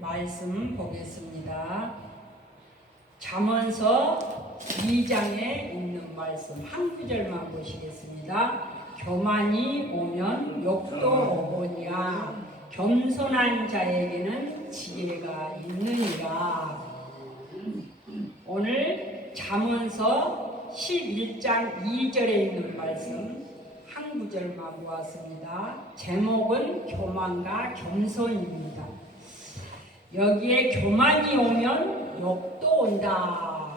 말씀 보겠습니다. 잠언서 2장에 있는 말씀 한 구절만 보시겠습니다. 교만이 오면 욕도 오거니와 겸손한 자에게는 지혜가 있느니라. 오늘 잠언서 11장 2절에 있는 말씀 한 구절만 보았습니다. 제목은 교만과 겸손입니다. 여기에 교만이 오면 욕도 온다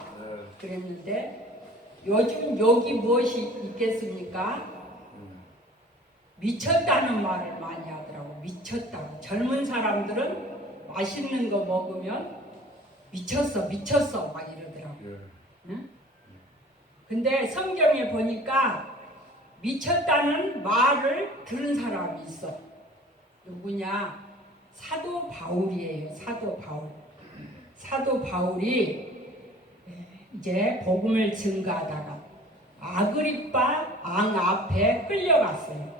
그랬는데 요즘 욕이 무엇이 있겠습니까? 미쳤다는 말을 많이 하더라고. 미쳤다고. 젊은 사람들은 맛있는 거 먹으면 미쳤어 막 이러더라고. 응? 근데 성경에 보니까 미쳤다는 말을 들은 사람이 있어. 누구냐? 사도 바울이에요. 사도 바울이 이제 복음을 증거하다가 아그리빠 왕 앞에 끌려갔어요.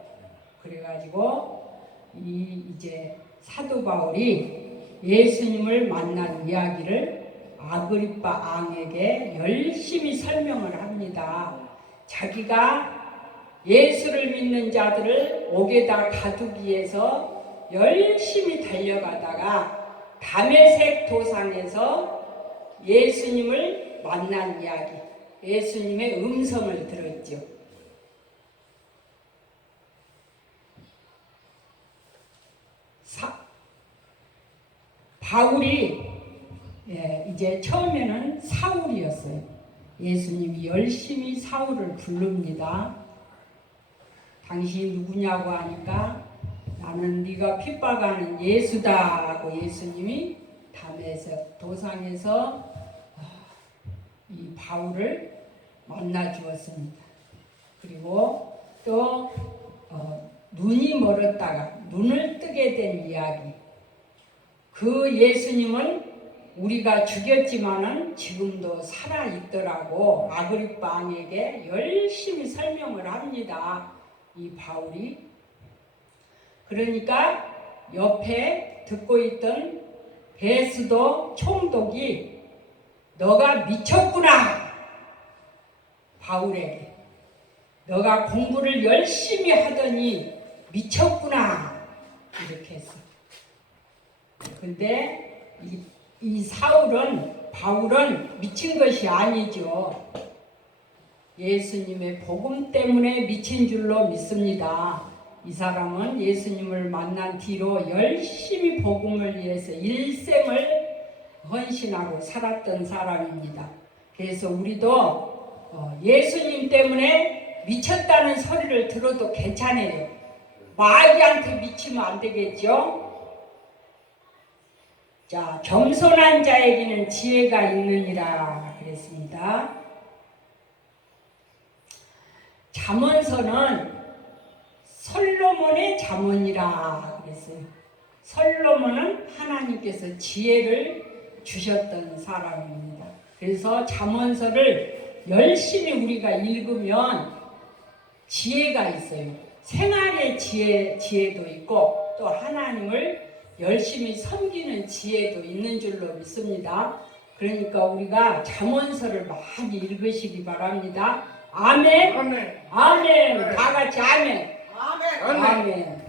그래가지고 이제 사도 바울이 예수님을 만난 이야기를 아그리빠 왕에게 열심히 설명을 합니다. 자기가 예수를 믿는 자들을 옥에다 가두기 위해서 열심히 달려가다가 다메섹 도상에서 예수님을 만난 이야기, 예수님의 음성을 들었죠. 바울이 이제 처음에는 사울이었어요. 예수님이 열심히 사울을 부릅니다. 당신이 누구냐고 하니까 나는 네가 핍박하는 예수다 하고 예수님이 다메섹 도상에서 이 바울을 만나 주었습니다. 그리고 또 눈이 멀었다가 눈을 뜨게 된 이야기. 그 예수님은 우리가 죽였지만은 지금도 살아 있더라고. 아그리빠 왕에게 열심히 설명을 합니다. 이 바울이. 그러니까 옆에 듣고 있던 베스도 총독이 너가 미쳤구나. 바울에게. 너가 공부를 열심히 하더니 미쳤구나. 이렇게 했어. 근데 이 바울은 미친 것이 아니죠. 예수님의 복음 때문에 미친 줄로 믿습니다. 이 사람은 예수님을 만난 뒤로 열심히 복음을 위해서 일생을 헌신하고 살았던 사람입니다. 그래서 우리도 예수님 때문에 미쳤다는 소리를 들어도 괜찮아요. 마귀한테 미치면 안 되겠죠? 자, 겸손한 자에게는 지혜가 있느니라 그랬습니다. 잠언서는 솔로몬의 잠언이라 그랬어요. 솔로몬은 하나님께서 지혜를 주셨던 사람입니다. 그래서 잠언서를 열심히 우리가 읽으면 지혜가 있어요. 생활의 지혜도 있고 또 하나님을 열심히 섬기는 지혜도 있는 줄로 믿습니다. 그러니까 우리가 잠언서를 많이 읽으시기 바랍니다. 아멘. 아멘. 아멘. 다 같이 아멘. 아멘. 아멘.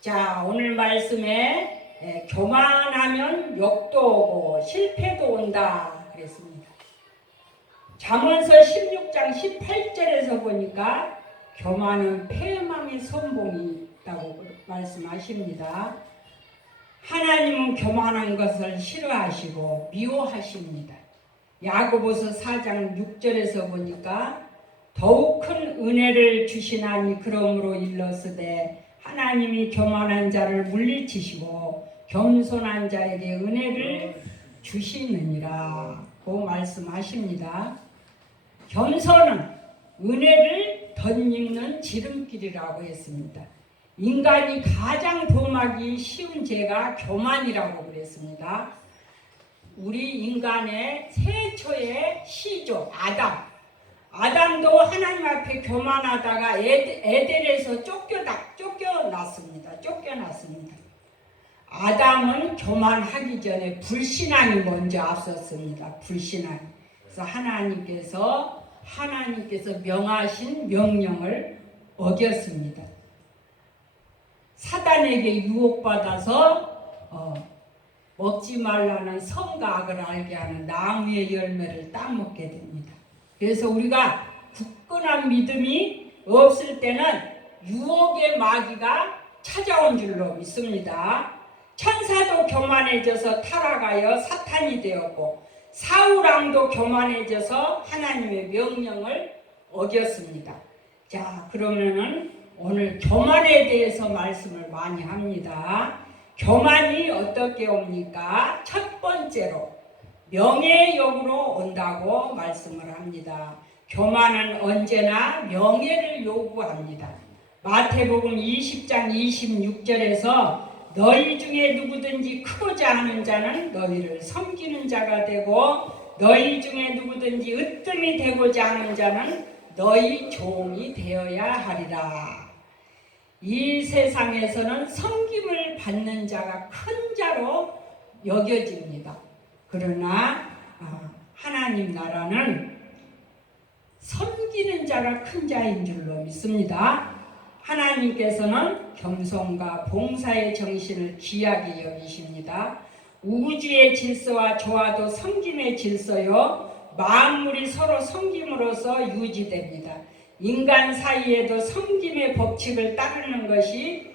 자, 오늘 말씀에 교만하면 욕도 오고 실패도 온다 그랬습니다. 잠언서 16장 18절에서 보니까 교만은 패망의 선봉이 있다고 말씀하십니다. 하나님은 교만한 것을 싫어하시고 미워하십니다. 야고보서 4장 6절에서 보니까 더욱 큰 은혜를 주시나니 그러므로 일러스되 하나님이 교만한 자를 물리치시고 겸손한 자에게 은혜를 주시느니라고 말씀하십니다. 겸손은 은혜를 덧입는 지름길이라고 했습니다. 인간이 가장 범하기 쉬운 죄가 교만이라고 그랬습니다. 우리 인간의 최초의 시조 아담도 하나님 앞에 교만하다가 에덴에서 쫓겨났습니다. 아담은 교만하기 전에 불신앙이 먼저 앞섰습니다. 불신앙. 그래서 하나님께서 명하신 명령을 어겼습니다. 사단에게 유혹받아서 먹지 말라는 선과 악을 알게 하는 나무의 열매를 따먹게 됩니다. 그래서 우리가 굳건한 믿음이 없을 때는 유혹의 마귀가 찾아온 줄로 믿습니다. 천사도 교만해져서 타락하여 사탄이 되었고 사울왕도 교만해져서 하나님의 명령을 어겼습니다. 자, 그러면은 오늘 교만에 대해서 말씀을 많이 합니다. 교만이 어떻게 옵니까? 첫 번째로 명예욕으로 온다고 말씀을 합니다. 교만은 언제나 명예를 요구합니다. 마태복음 20장 26절에서 너희 중에 누구든지 크고자 하는 자는 너희를 섬기는 자가 되고 너희 중에 누구든지 으뜸이 되고자 하는 자는 너희 종이 되어야 하리라. 이 세상에서는 섬김을 받는 자가 큰 자로 여겨집니다. 그러나 하나님 나라는 섬기는 자가 큰 자인 줄로 믿습니다. 하나님께서는 겸손과 봉사의 정신을 귀하게 여기십니다. 우주의 질서와 조화도 섬김의 질서요 만물이 서로 섬김으로써 유지됩니다. 인간 사이에도 섬김의 법칙을 따르는 것이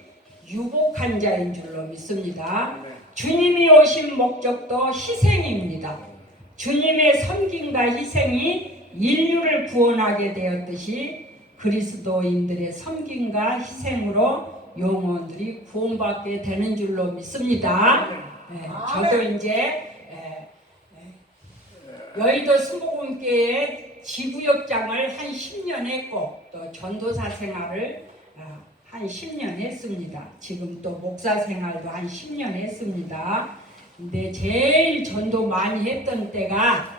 유복한 자인 줄로 믿습니다. 주님이 오신 목적도 희생입니다. 주님의 섬김과 희생이 인류를 구원하게 되었듯이 그리스도인들의 섬김과 희생으로 영혼들이 구원받게 되는 줄로 믿습니다. 저도 이제 여의도 순복음교회 지구역장을 한 10년 했고 또 전도사 생활을 한 10년 했습니다. 지금 또 목사 생활도 한 10년 했습니다. 근데 제일 전도 많이 했던 때가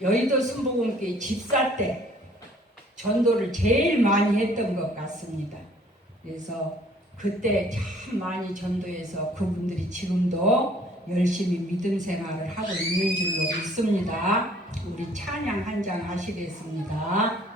여의도 순복음교회 집사 때 전도를 제일 많이 했던 것 같습니다. 그래서 그때 참 많이 전도해서 그분들이 지금도 열심히 믿음 생활을 하고 있는 줄로 믿습니다. 우리 찬양 한 장 하시겠습니다.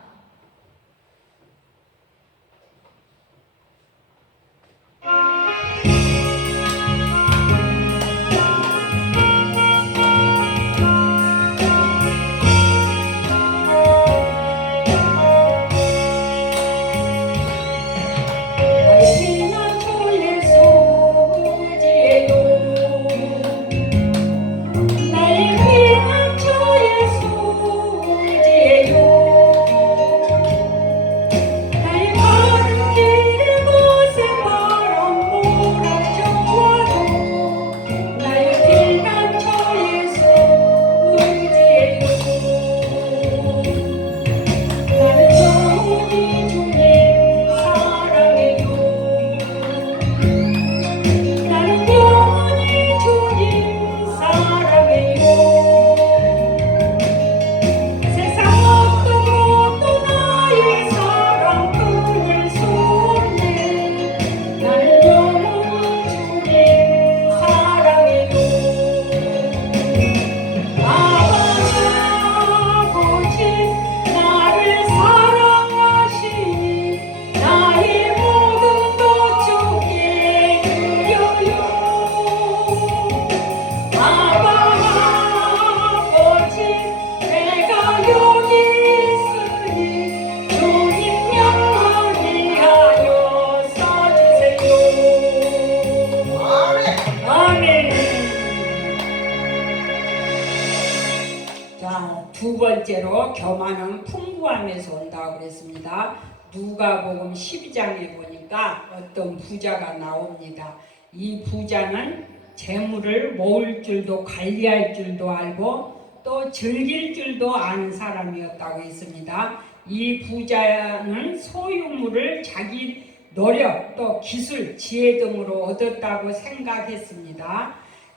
두 번째로 교만은 풍부함에서 온다고 그랬습니다. 누가복음 12장에 보니까 어떤 부자가 나옵니다. 이 부자는 재물을 모을 줄도 관리할 줄도 알고 또 즐길 줄도 아는 사람이었다고 했습니다. 이 부자는 소유물을 자기 노력 또 기술, 지혜 등으로 얻었다고 생각했습니다.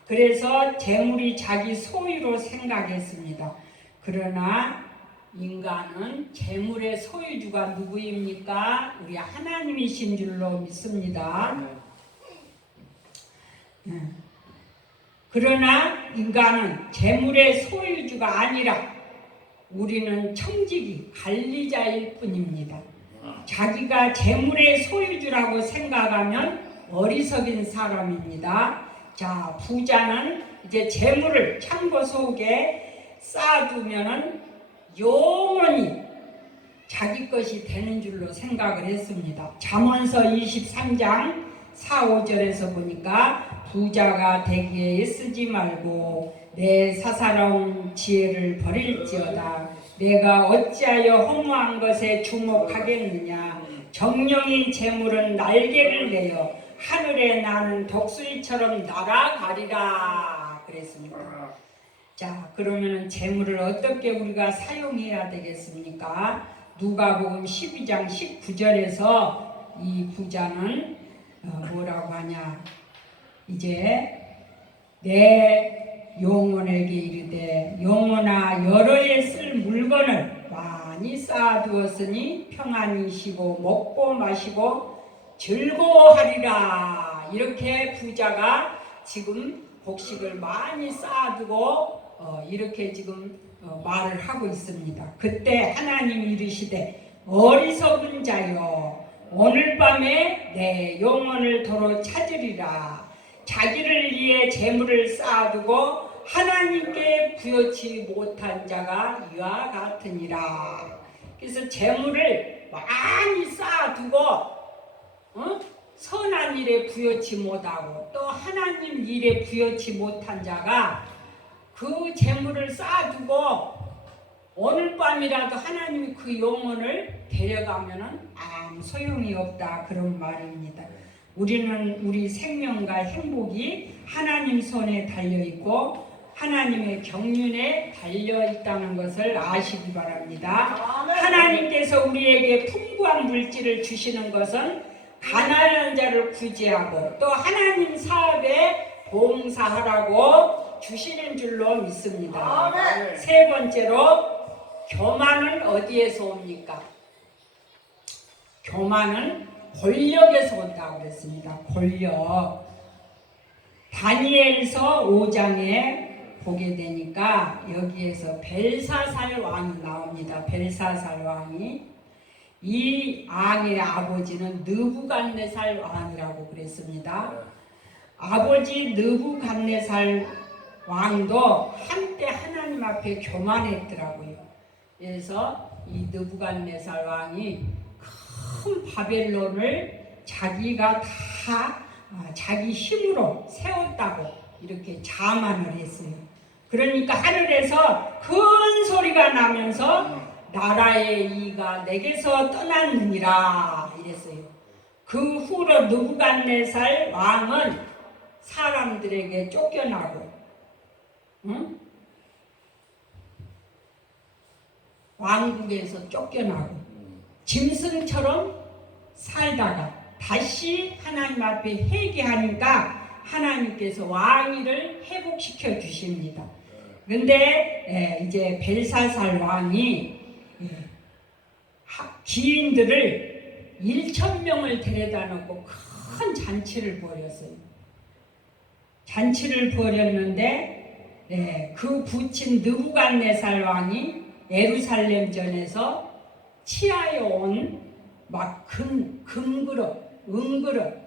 그래서 재물이 자기 소유로 생각했습니다. 그러나 인간은 재물의 소유주가 누구입니까? 우리 하나님이신 줄로 믿습니다. 그러나 인간은 재물의 소유주가 아니라 우리는 청지기 관리자일 뿐입니다. 자기가 재물의 소유주라고 생각하면 어리석인 사람입니다. 자, 부자는 이제 재물을 창고 속에 쌓아두면은 영원히 자기 것이 되는 줄로 생각을 했습니다. 잠언서 23장 4, 5절에서 보니까 부자가 되기에 애쓰지 말고 내 사사로운 지혜를 버릴지어다. 내가 어찌하여 허무한 것에 주목하겠느냐. 정령이 재물은 날개를 내어 하늘에 나는 독수리처럼 날아가리라 그랬습니다. 자, 그러면 재물을 어떻게 우리가 사용해야 되겠습니까? 누가복음 12장 19절에서 이 부자는 뭐라고 하냐. 이제 내 영혼에게 이르되 영혼아 여러 해 쓸 물건을 많이 쌓아두었으니 평안히 쉬고 먹고 마시고 즐거워하리라. 이렇게 부자가 지금 곡식을 많이 쌓아두고 이렇게 지금 말을 하고 있습니다. 그때 하나님이 이르시되 어리석은 자여 오늘 밤에 내 영혼을 도로 찾으리라. 자기를 위해 재물을 쌓아두고 하나님께 부여치 못한 자가 이와 같으니라. 그래서 재물을 많이 쌓아두고 선한 일에 부여치 못하고 또 하나님 일에 부여치 못한 자가 그 재물을 쌓아두고 오늘 밤이라도 하나님이 그 영혼을 데려가면은 아무 소용이 없다 그런 말입니다. 우리는 우리 생명과 행복이 하나님 손에 달려있고 하나님의 경륜에 달려있다는 것을 아시기 바랍니다. 하나님께서 우리에게 풍부한 물질을 주시는 것은 가난한 자를 구제하고 또 하나님 사업에 봉사하라고 주시는 줄로 믿습니다. 세 번째로 교만은 어디에서 옵니까? 교만은 권력에서 온다고 그랬습니다. 권력. 다니엘서 5장에 보게 되니까 여기에서 벨사살 왕이 나옵니다. 벨사살 왕이 이 왕의 아버지는 느부갓네살 왕이라고 그랬습니다. 아버지 느부갓네살 왕도 한때 하나님 앞에 교만했더라고요. 그래서 이 느부갓네살 왕이 큰 바벨론을 자기가 다 자기 힘으로 세웠다고 이렇게 자만을 했어요. 그러니까 하늘에서 큰 소리가 나면서 나라의 이가 내게서 떠났느니라 이랬어요. 그 후로 느부갓네살 왕은 사람들에게 쫓겨나고 왕국에서 쫓겨나고 짐승처럼 살다가 다시 하나님 앞에 회개하니까 하나님께서 왕위를 회복시켜 주십니다. 근데 이제 벨사살 왕이 기인들을 1,000명을 데려다 놓고 큰 잔치를 벌였어요. 잔치를 벌였는데 그 부친 느부갓네살 왕이 예루살렘전에서 취하여 온 막 금그릇, 은그릇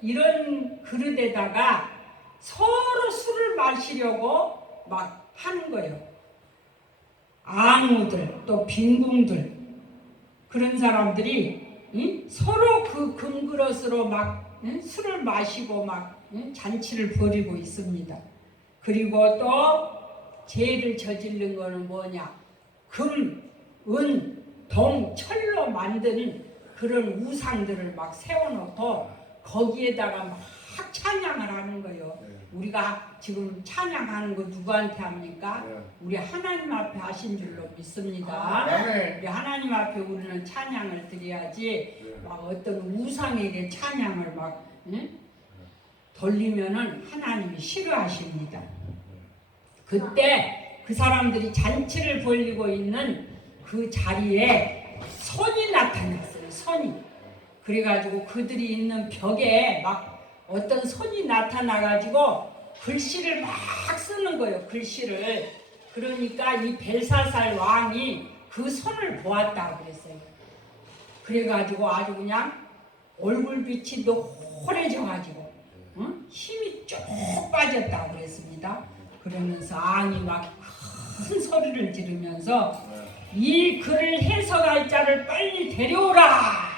이런 그릇에다가 서로 술을 마시려고 막 하는 거예요. 앙우들 또 빈궁들 그런 사람들이 서로 그 금그릇으로 막 술을 마시고 막 잔치를 벌이고 있습니다. 그리고 또 죄를 저지른 거는 뭐냐? 금, 은, 동, 철로 만든 그런 우상들을 막 세워놓고 거기에다가 막 찬양을 하는 거예요. 우리가 지금 찬양하는 거 누구한테 합니까? 우리 하나님 앞에 하신 줄로 믿습니다. 우리 하나님 앞에 우리는 찬양을 드려야지 막 어떤 우상에게 찬양을 막 돌리면은 하나님이 싫어하십니다. 그때 그 사람들이 잔치를 벌이고 있는 그 자리에 선이 나타났어요. 선이. 그래가지고 그들이 있는 벽에 막 어떤 손이 나타나가지고 글씨를 막 쓰는 거예요. 글씨를. 그러니까 이 벨사살 왕이 그 손을 보았다 그랬어요. 그래가지고 아주 그냥 얼굴빛이 노래져가지고 힘이 쭉 빠졌다 그랬습니다. 그러면서 앙이 막 큰 소리를 지르면서 이 글을 해석할 자를 빨리 데려오라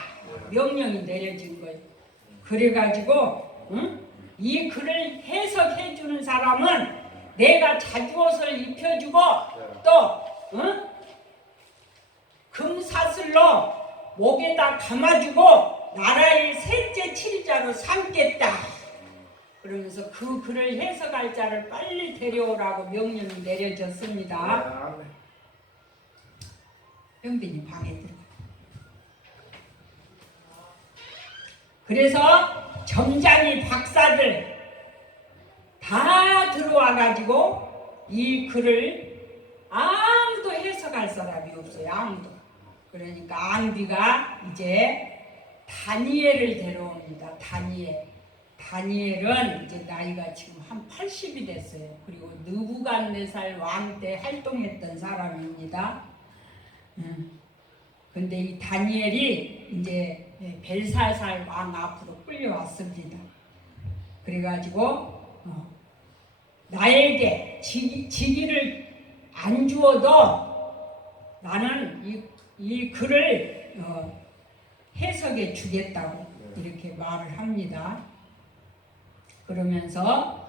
명령이 내려진 거예요. 그래가지고 이 글을 해석해 주는 사람은 내가 자주옷을 입혀주고 또 금사슬로 목에다 감아주고 나라의 셋째 칠자로 삼겠다. 그러면서 그 글을 해석할 자를 빨리 데려오라고 명령이 내려졌습니다. 형빈이 방에 들어가. 그래서 점장이 박사들 다 들어와가지고 이 글을 아무도 해석할 사람이 없어요. 아무도. 그러니까 앙비가 이제 다니엘을 데려옵니다. 다니엘은 이제 나이가 지금 한 80이 됐어요. 그리고 느부갓네살 왕 때 활동했던 사람입니다. 근데 이 다니엘이 이제 벨사살 왕 앞으로 끌려왔습니다. 그래가지고 나에게 직위를 안 주어도 나는 이 글을 해석해 주겠다고 이렇게 말을 합니다. 그러면서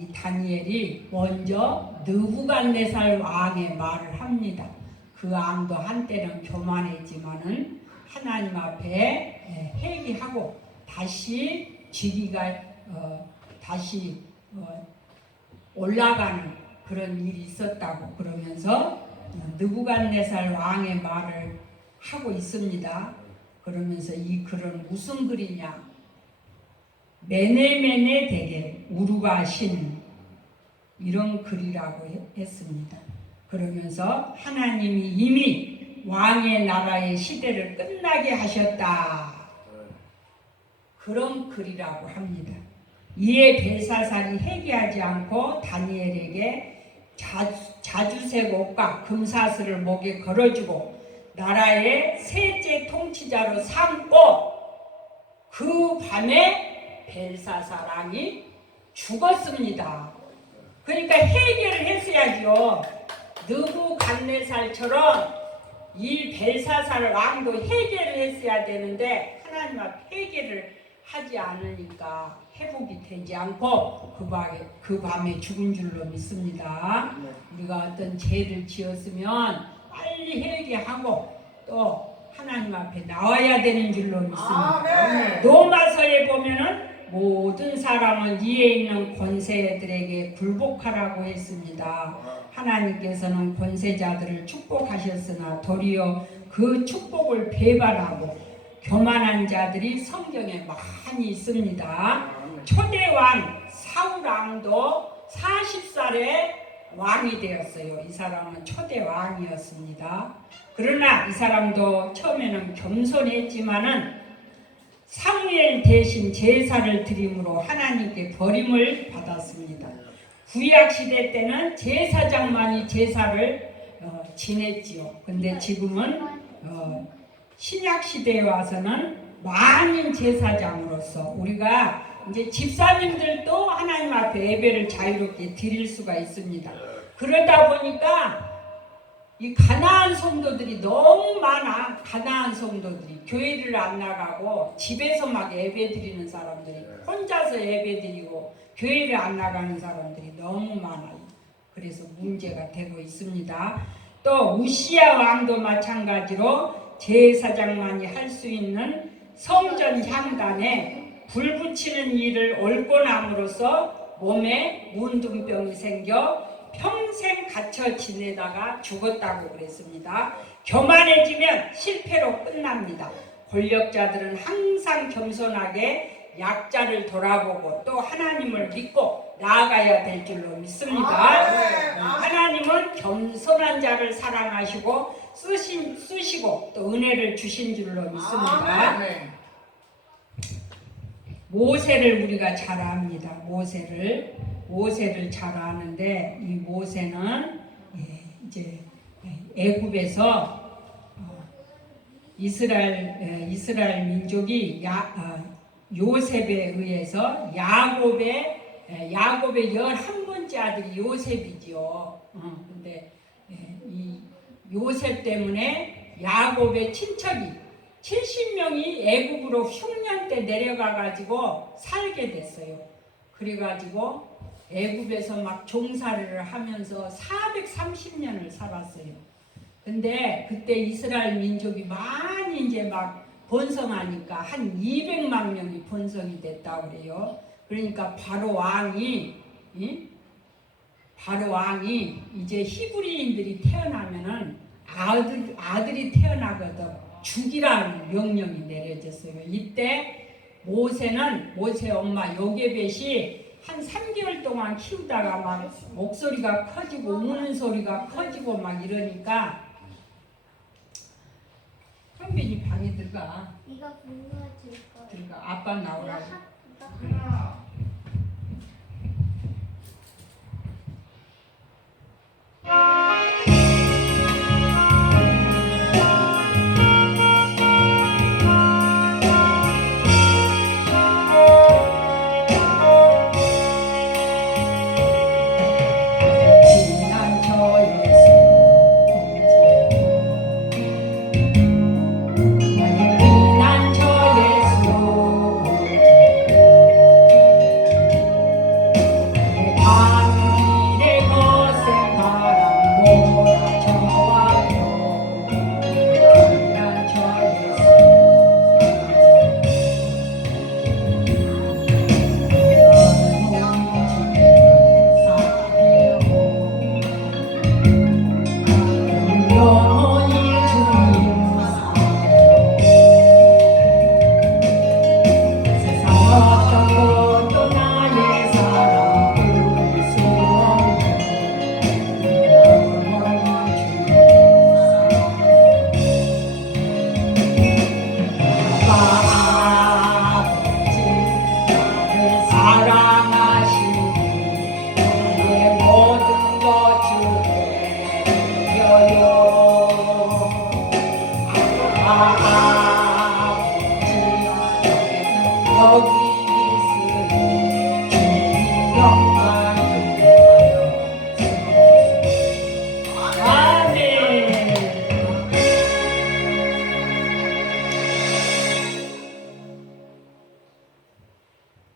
이 다니엘이 먼저 느부갓네살 왕의 말을 합니다. 그 왕도 한때는 교만했지만은 하나님 앞에 회개하고 다시 직위가 다시 올라가는 그런 일이 있었다고 그러면서 느부갓네살 왕의 말을 하고 있습니다. 그러면서 이 글은 무슨 글이냐? 메네메네 대겔 우루가 신 이런 글이라고 했습니다. 그러면서 하나님이 이미 왕의 나라의 시대를 끝나게 하셨다. 그런 글이라고 합니다. 이에 벨사살이 회개하지 않고 다니엘에게 자주색 옷과 금사슬을 목에 걸어주고 나라의 셋째 통치자로 삼고 그 밤에 벨사살 왕이 죽었습니다. 그러니까 해결을 했어야죠. 느부갓네살처럼 이 벨사살 왕도 해결을 했어야 되는데 하나님 앞에 해결을 하지 않으니까 회복이 되지 않고 그 밤에 죽은 줄로 믿습니다. 우리가 어떤 죄를 지었으면 빨리 회개하고 또 하나님 앞에 나와야 되는 줄로 믿습니다. 로마서에 보면은 모든 사람은 이에 있는 권세들에게 굴복하라고 했습니다. 하나님께서는 권세자들을 축복하셨으나 도리어 그 축복을 배반하고 교만한 자들이 성경에 많이 있습니다. 초대왕 사울왕도 40살에 왕이 되었어요. 이 사람은 초대왕이었습니다. 그러나 이 사람도 처음에는 겸손했지만은 사무엘 대신 제사를 드림으로 하나님께 버림을 받았습니다. 구약시대 때는 제사장만이 제사를 지냈지요. 근데 지금은 신약시대에 와서는 만인 제사장으로서 우리가 이제 집사님들도 하나님 앞에 예배를 자유롭게 드릴 수가 있습니다. 그러다 보니까 이 가나안 성도들이 너무 많아. 가나안 성도들이 교회를 안 나가고 집에서 막 예배 드리는 사람들이 혼자서 예배 드리고 교회를 안 나가는 사람들이 너무 많아요. 그래서 문제가 되고 있습니다. 또 우시야 왕도 마찬가지로 제사장만이 할 수 있는 성전 향단에 불 붙이는 일을 옳고 남으로써 몸에 문둥병이 생겨 평생 갇혀 지내다가 죽었다고 그랬습니다. 교만해지면 실패로 끝납니다. 권력자들은 항상 겸손하게 약자를 돌아보고 또 하나님을 믿고 나아가야 될 줄로 믿습니다. 하나님은 겸손한 자를 사랑하시고 쓰시고 또 은혜를 주신 줄로 믿습니다. 모세를 우리가 잘 압니다. 모세를 잘 아는데 이 모세는 이제 애굽에서 이스라엘 민족이 요셉에 의해서 야곱의 11번째 아들이 요셉이지요. 근데 이 요셉 때문에 야곱의 친척이 70명이 애굽으로 흉년 때 내려가 가지고 살게 됐어요. 그래 가지고 애굽에서 막 종살이를 하면서 430년을 살았어요. 근데 그때 이스라엘 민족이 많이 이제 막 번성하니까 한 200만 명이 번성이 됐다고 그래요. 그러니까 바로 왕이 이제 히브리인들이 태어나면은 아들이 태어나거든 죽이라는 명령이 내려졌어요. 이때 모세 엄마 요게벳이 한 3개월 동안 키우다가 막 목소리가 커지고 우는 소리가 커지고 막 이러니까 현빈이 방에 들어가. 네가 분노해 줄 거야. 들어가. 아빠 나오라고.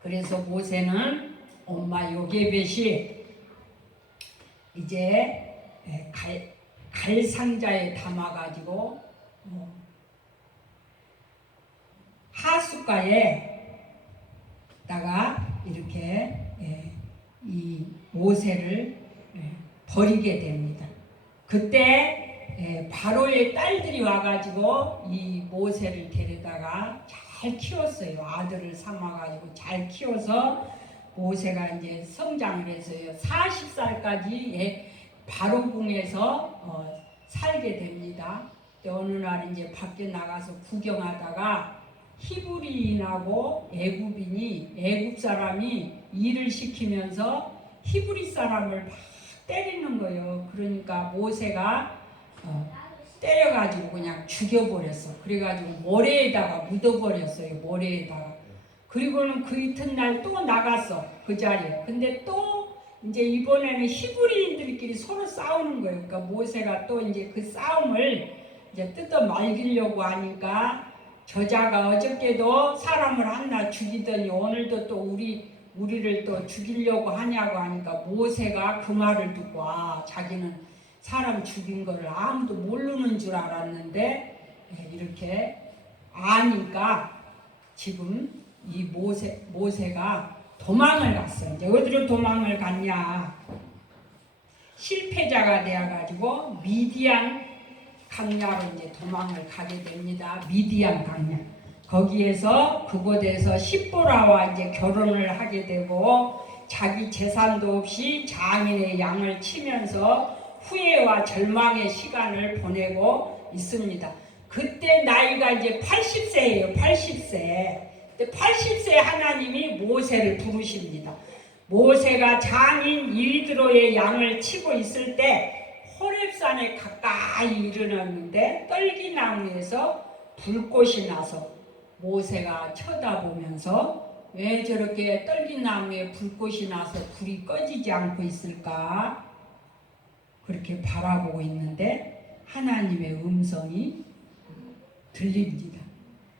그래서 모세는 엄마 요게벳이 이제 갈 상자에 담아가지고 하숫가에다가 이렇게 이 모세를 버리게 됩니다. 그때 바로의 딸들이 와가지고 이 모세를 데려다가 잘 키웠어요. 아들을 삼아가지고 잘 키워서 모세가 이제 성장을 해서요. 40살까지 바로궁에서 살게 됩니다. 어느 날 이제 밖에 나가서 구경하다가 히브리인하고 애굽 사람이 일을 시키면서 히브리 사람을 막 때리는 거예요. 그러니까 모세가 때려가지고 그냥 죽여버렸어. 그래가지고 모래에다가 묻어버렸어요. 모래에다가. 그리고는 그 이튿날 또 나갔어. 그 자리에. 근데 또 이제 이번에는 히브리인들끼리 서로 싸우는 거예요. 그러니까 모세가 또 이제 그 싸움을 이제 뜯어 말기려고 하니까 저자가 어저께도 사람을 하나 죽이더니 오늘도 또 우리를 또 죽이려고 하냐고 하니까 모세가 그 말을 듣고 자기는 사람 죽인 거를 아무도 모르는 줄 알았는데 이렇게 아니까 지금 이 모세가 도망을 갔어요. 이제 어디로 도망을 갔냐? 실패자가 되어가지고 미디안 강야로 이제 도망을 가게 됩니다. 미디안 강야. 거기에서 그곳에서 십보라와 이제 결혼을 하게 되고 자기 재산도 없이 장인의 양을 치면서 후회와 절망의 시간을 보내고 있습니다. 그때 나이가 이제 80세예요. 80세. 80세 하나님이 모세를 부르십니다. 모세가 장인 이드로의 양을 치고 있을 때 호렙산에 가까이 이르렀는데 떨기나무에서 불꽃이 나서 모세가 쳐다보면서 왜 저렇게 떨기나무에 불꽃이 나서 불이 꺼지지 않고 있을까? 그렇게 바라보고 있는데 하나님의 음성이 들립니다.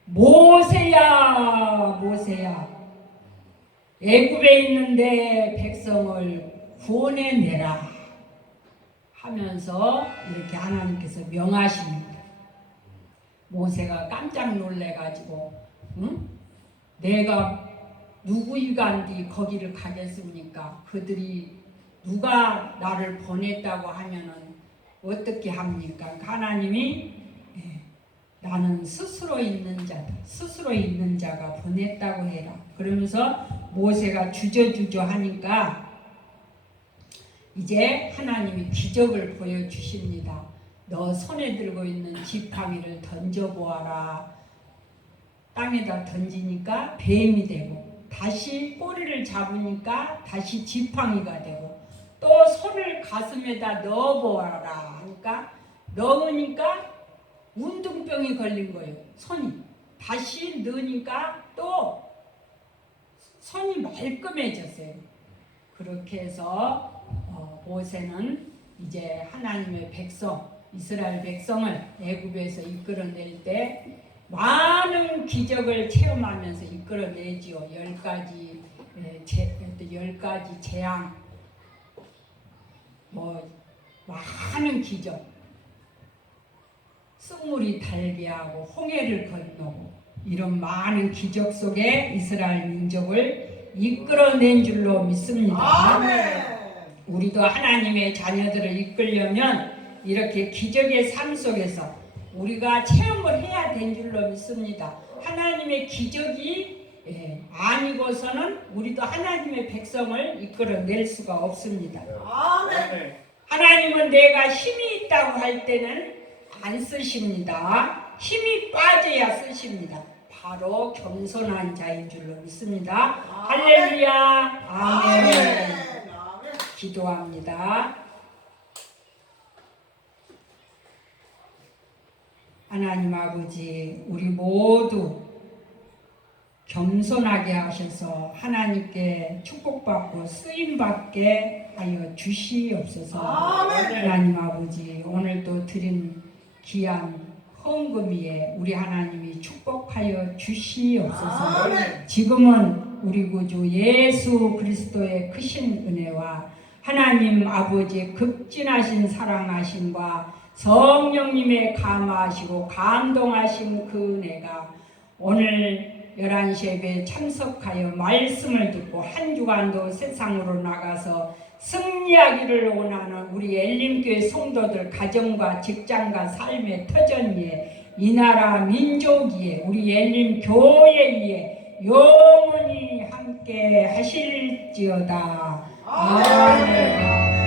모세야, 모세야, 애굽에 있는데 백성을 구원해내라 하면서 이렇게 하나님께서 명하십니다. 모세가 깜짝 놀래가지고 내가 누구이간디 거기를 가겠습니까? 그들이 누가 나를 보냈다고 하면은 어떻게 합니까? 하나님이 나는 스스로 있는 자다. 스스로 있는 자가 보냈다고 해라. 그러면서 모세가 주저주저 하니까 이제 하나님이 기적을 보여주십니다. 너 손에 들고 있는 지팡이를 던져보아라. 땅에다 던지니까 뱀이 되고 다시 꼬리를 잡으니까 다시 지팡이가 되고 또 손을 가슴에다 넣어보아라 하니까 넣으니까 운동병이 걸린 거예요. 손이 다시 넣으니까 또 손이 말끔해졌어요. 그렇게 해서 모세는 이제 하나님의 백성 이스라엘 백성을 애굽에서 이끌어낼 때 많은 기적을 체험하면서 이끌어내지요. 10가지 재앙 많은 기적 쑥물이 달게하고 홍해를 건너고 이런 많은 기적 속에 이스라엘 민족을 이끌어낸 줄로 믿습니다. 아멘. 우리도 하나님의 자녀들을 이끌려면 이렇게 기적의 삶 속에서 우리가 체험을 해야 된 줄로 믿습니다. 하나님의 기적이 아니고서는 우리도 하나님의 백성을 이끌어낼 수가 없습니다. 아멘. 하나님은 내가 힘이 있다고 할 때는 안 쓰십니다. 힘이 빠져야 쓰십니다. 바로 겸손한 자인 줄로 믿습니다. 할렐루야. 아멘. 기도합니다. 하나님 아버지, 우리 모두 겸손하게 하셔서 하나님께 축복받고 쓰임받게 하여 주시옵소서. 하나님 아버지, 오늘도 드린 귀한 헌금 위에 우리 하나님이 축복하여 주시옵소서. 지금은 우리 구주 예수 그리스도의 크신 은혜와 하나님 아버지의 극진하신 사랑하심과 성령님의 감화하시고 감동하신 그 은혜가 오늘 11시 예배에 참석하여 말씀을 듣고 한 주간도 세상으로 나가서 승리하기를 원하는 우리 엘림교회 성도들 가정과 직장과 삶의 터전 위에 이 나라 민족 위에 우리 엘림교회 위에 영원히 함께 하실지어다. 아멘.